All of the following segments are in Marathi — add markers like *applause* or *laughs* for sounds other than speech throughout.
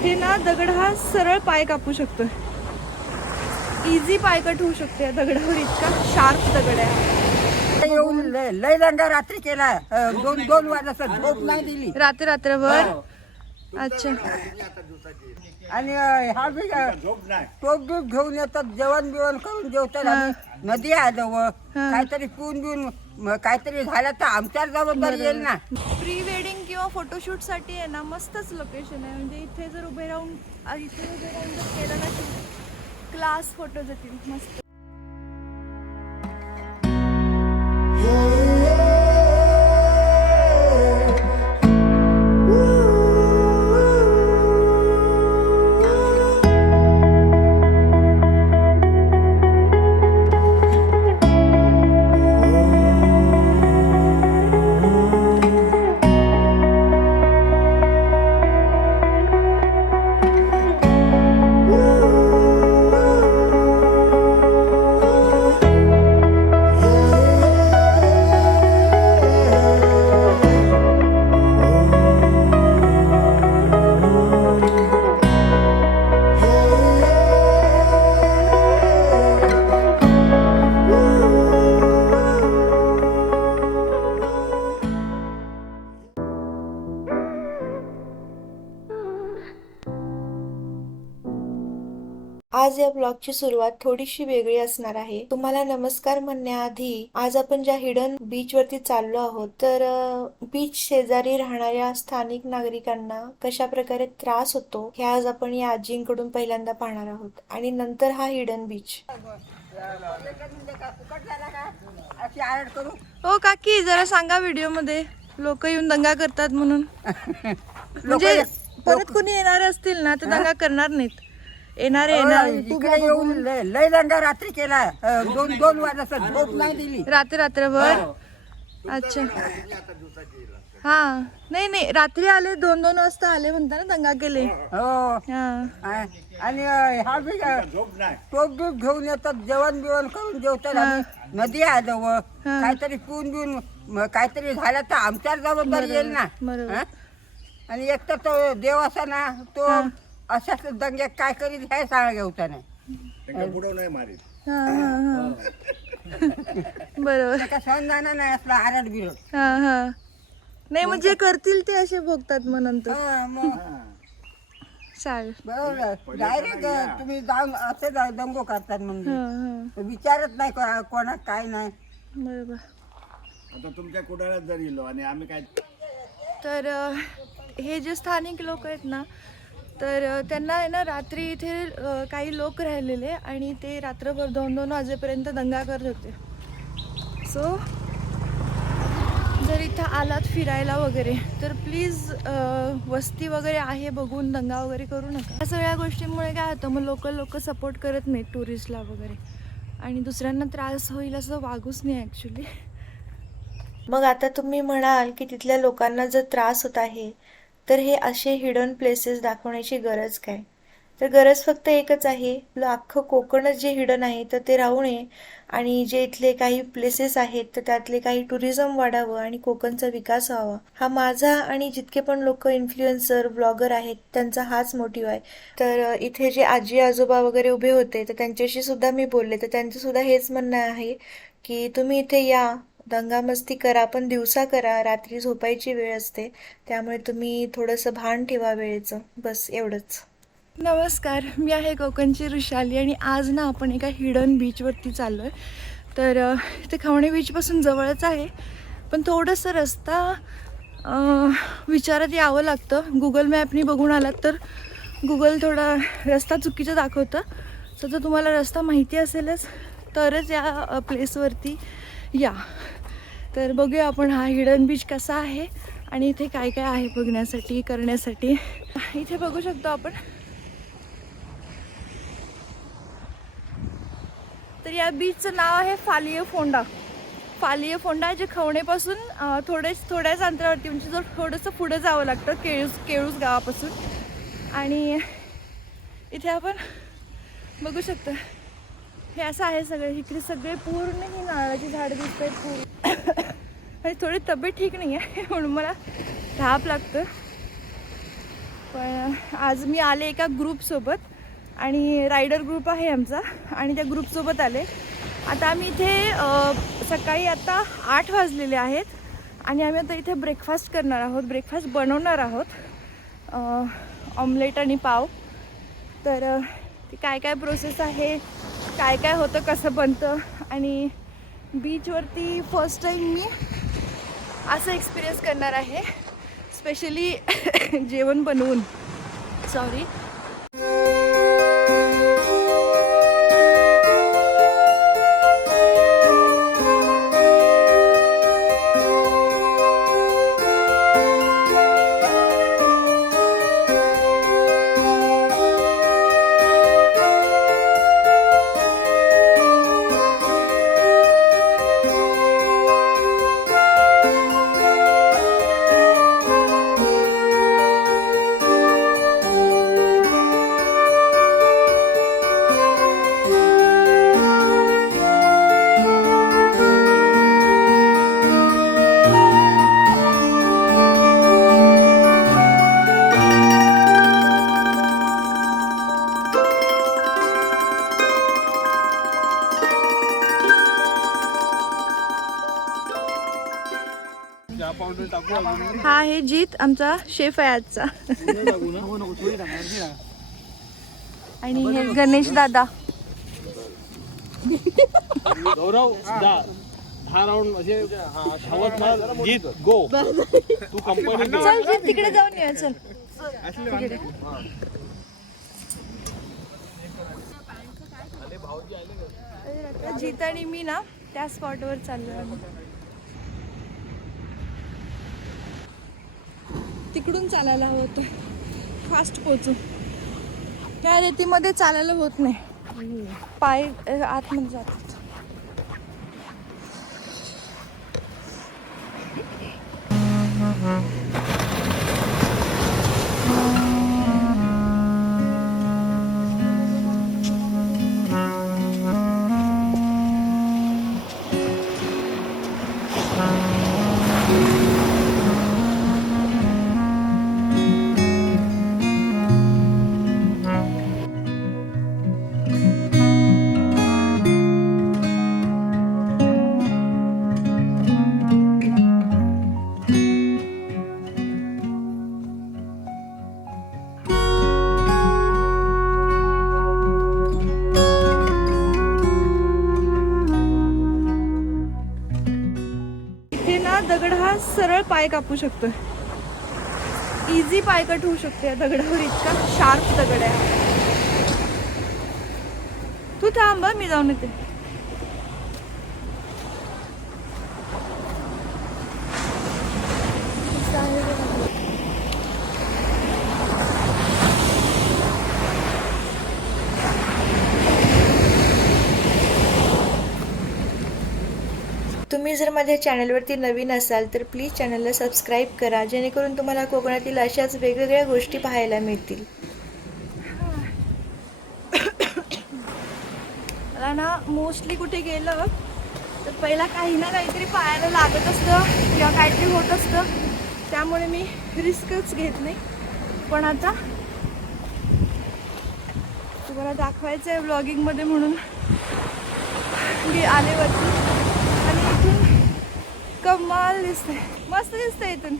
इथे ना दगड हा सरळ पाय कापू शकतो इझी पाय कट होऊ शकतो या दगडावर इतका शार्प दगड आहे हा. येऊन लय लय दंगा रात्री केला. अं, दोन दोन वाजता झोप नाही दिली. रात्र रात्रभर? अच्छा. आणि अं, हा बी अं, टोप बीप घेऊन येतात जेवण बिवण करून जेवतात आणि नदी आहे जवळ. काहीतरी पिऊन बिऊन मग काहीतरी झालं तर आमच्याच जबाबदारी येईल ना. प्री वेडिंग किंवा फोटोशूटसाठी आहे ना मस्तच लोकेशन आहे. म्हणजे इथे जर उभे राहून इथे उभे राहून जर केलं ना क्लास फोटो जातील मस्त. ब्लॉगची सुरुवात थोडीशी वेगळी असणार आहे. तुम्हाला नमस्कार म्हणण्याआधी आज आपण ज्या हिडन बीच वरती चाललो आहोत तर बीच शेजारी राहणाऱ्या स्थानिक नागरिकांना कशा प्रकारे त्रास होतो हे आज आपण या आजींकडून पहिल्यांदा पाहणार आहोत. आणि नंतर हा हिडन बीच हो काकी जरा सांगा व्हिडिओमध्ये लोक येऊन दंगा करतात म्हणून. *laughs* म्हणजे परत कोणी येणार असतील ना तर दंगा करणार नाहीत. येणारे येणार. इकडे येऊन लय लय दंगा रात्री केला. अं, दोन दोन वाजता झोप नाही दिली. रात्र रात्रभर? अच्छा. हा. नाही नाही रात्री आले दोन दोन वाजता आले म्हणता ना दंगा केले. हो. हा. आ- आणि अं, हा बी अं, टोप बीप घेऊन येतात जेवण बिवण करून जेवतात आणि नदी आहे जवळ. काहीतरी पिऊन बिऊन म- काहीतरी झालं तर आमच्याच जबाबदारी येईल ना. बरोबर. हा? आणि एक तर तो देव असा ना तो अशाच दंगे काय करीत हे सांगा घेऊचा नाही हा, हा, हा. बरोबर. सहन जाणार नाही असला आरड बिरड. हा हा. नाही मग जे करतील ते असे भोगतात मग नंतर. हा, मग. चालेल. बरोबर. डायरेक्ट तुम्ही जाऊन असे जा- दंगो करतात म्हणजे हा हा. विचारत नाही को- कोणा काय नाही. बरोबर. आता तुमच्या कुडाळात जर गेलो आणि आम्ही काय तर अ, हे जे स्थानिक लोक आहेत ना तर त्यांना आहे ना रात्री इथे काही लोक राहिलेले आणि ते रात्रभर दोन दोन वाजेपर्यंत दंगा करत होते. सो जर इथं आलात फिरायला वगैरे तर प्लीज वस्ती वगैरे आहे बघून दंगा वगैरे करू नका. या सगळ्या गोष्टींमुळे काय होतं मग लोकल लोक सपोर्ट करत नाहीत टुरिस्टला वगैरे. आणि दुसऱ्यांना त्रास होईल असं वागूच नाही ॲक्च्युली मग आता तुम्ही म्हणाल की तिथल्या लोकांना जर त्रास होत आहे तर हे असे हिडन प्लेसेस दाखवण्याची गरज काय? तर गरज फक्त एकच आहे आपलं अख्खं कोकणच जे हिडन आहे तर ते राहू नये. आणि जे इथले काही प्लेसेस आहेत तर त्यातले काही टुरिझम वाढावं आणि कोकणचा विकास व्हावा. हा माझा आणि जितके पण लोक इन्फ्लुएन्सर ब्लॉगर आहेत त्यांचा हाच मोटिव्ह आहे. तर इथे जे आजी आजोबा वगैरे उभे होते तर त्यांच्याशी सुद्धा मी बोलले. तर त्यांचं सुद्धा हेच म्हणणं आहे की तुम्ही इथे या दंगामस्ती करा पण दिवसा करा रात्री झोपायची वेळ असते त्यामुळे तुम्ही थोडंसं भान ठेवा वेळेचं बस एवढंच. नमस्कार मी आहे कोकणची ऋषाली आणि आज ना आपण एका हिडन बीचवरती चाललो आहे तर ते इथे खवणे बीचपासून जवळच आहे पण थोडंसं रस्ता विचारात यावं लागतं. गुगल मॅपनी बघून आलात तर गुगल थोडा रस्ता चुकीचा दाखवतं. तर जर तुम्हाला रस्ता माहिती असेलच तरच या प्लेसवरती या. तर बघूया आपण हा हिडन बीच कसा आहे आणि इथे काय काय आहे बघण्यासाठी करण्यासाठी. इथे बघू शकतो आपण. तर या बीचचं नाव आहे फालिये फोंडा. फालिये फोंडा जे खवणेपासून थोडेच थोड्याच अंतरावरती म्हणजे जर थोडंसं पुढं जावं लागतं केळूस केळूस गावापासून. आणि इथे आपण बघू शकतो. हे असं आहे सगळं इकडे सगळे पूर्ण ही नारळाची झाडं दिसत आहेत पूर्ण. आणि थोडी तब्येत ठीक नाही आहे म्हणून मला धाप लागतं पण आज मी आले एका ग्रुपसोबत आणि रायडर ग्रुप आहे आमचा आणि त्या ग्रुपसोबत आले. आता आम्ही इथे सकाळी आता आठ वाजलेले आहेत आणि आम्ही आता इथे ब्रेकफास्ट करणार आहोत ब्रेकफास्ट बनवणार आहोत. ऑमलेट आणि पाव. तर ती काय काय प्रोसेस आहे काय काय होतं कसं बनतं आणि बीचवरती फर्स्ट टाईम मी असं एक्सपिरियन्स करणार आहे. स्पेशली *laughs* जेवण बनवून. सॉरी हा आहे जीत आमचा शेफ आहे आजचा. आणि हे गणेश दादा. गौरव दा हा राऊंड असे धावत मार जीत गो तू कंपनी चल जीत तिकडे जाऊन ये चल. तिकडे. तर आता जीत आणि मी ना त्या स्पॉटवर चाललो तिकडून चालायला हवं होतं फास्ट पोचू या रेतीमध्ये चालायला होत नाही. पाय अ, आतमध्ये जातात. इथे सरळ पाय कापू शकतो इझी पाय कट होऊ शकतो या दगडावर इतका शार्प दगड आहे तू थांब मी जाऊन येते. तुम्ही जर माझ्या चॅनलवरती नवीन असाल तर प्लीज चॅनलला सबस्क्राईब करा जेणेकरून तुम्हाला कोकणातील अशाच वेगवेगळ्या गोष्टी पाहायला मिळतील. *coughs* मला ना मोस्टली कुठे गेलं तर पहिला काही ना काहीतरी पायाला लागत असतं किंवा काहीतरी होत असतं. त्यामुळे मी रिस्कच घेत नाही. पण आता तुम्हाला दाखवायचं आहे ब्लॉगिंगमध्ये म्हणून. मी आले वरती. कमाल दिसतंय? मस्त दिसतंय इथून.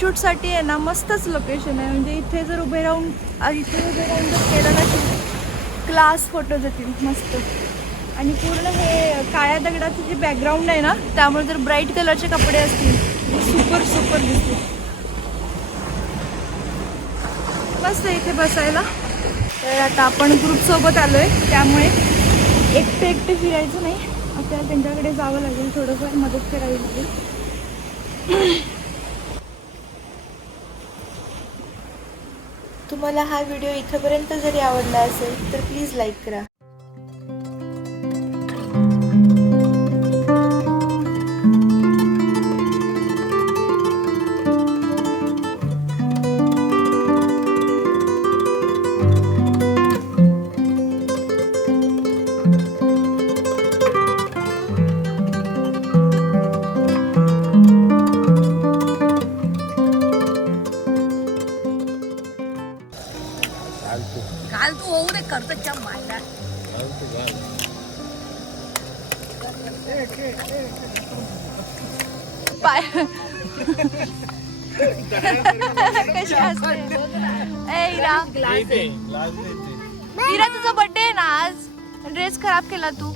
फोटोशूटसाठी आहे ना मस्तच लोकेशन आहे. म्हणजे इथे जर उभे राहून इथे उभे राहून जर केलं ना क्लास फोटोज येतील मस्त. आणि पूर्ण हे काळ्या दगडाचं जे बॅकग्राऊंड आहे ना त्यामुळे जर ब्राईट कलरचे कपडे असतील सुपर सुपर दिसतील. मस्त आहे इथे बसायला. तर आता आपण ग्रुपसोबत आलो आहे त्यामुळे एकटे एकटे फिरायचं नाही. आपल्याला त्यांच्याकडे जावं लागेल थोडंफार मदत करावी लागेल. तुम्हाला हा व्हिडिओ इथंपर्यंत जरी आवडला असेल तर प्लीज लाईक करा. ए इरा. इरा तुझा बर्थडे आहे ना आज? ड्रेस खराब केला तू.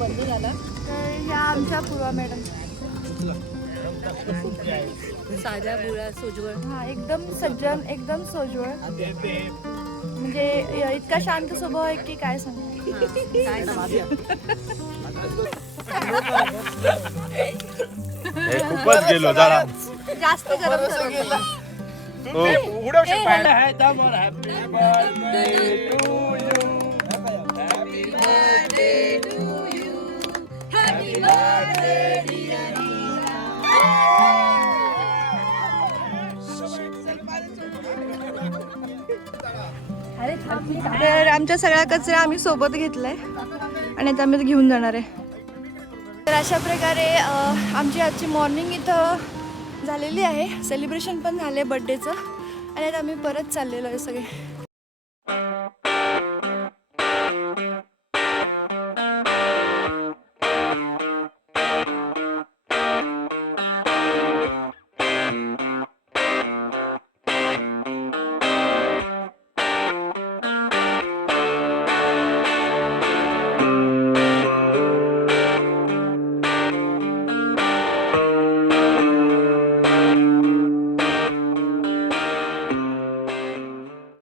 ह्या आमच्या पूर्वा मॅडम साध्या बुळा सोजवळ. हा एकदम सज्जन एकदम सोजवळ. म्हणजे इतका शांत स्वभाव आहे की काय सांगू? काय सांगू? खूपच गेलो जरा. जास्त गरम झालं. तर आमच्या सगळा कचरा आम्ही सोबत घेतलाय. आणि आता आम्ही घेऊन जाणार आहे. तर अशा प्रकारे आमची आजची मॉर्निंग इथं झालेली आहे. सेलिब्रेशन पण झाले बड्डेचं आणि आता आम्ही परत चाललेलो आहे सगळे.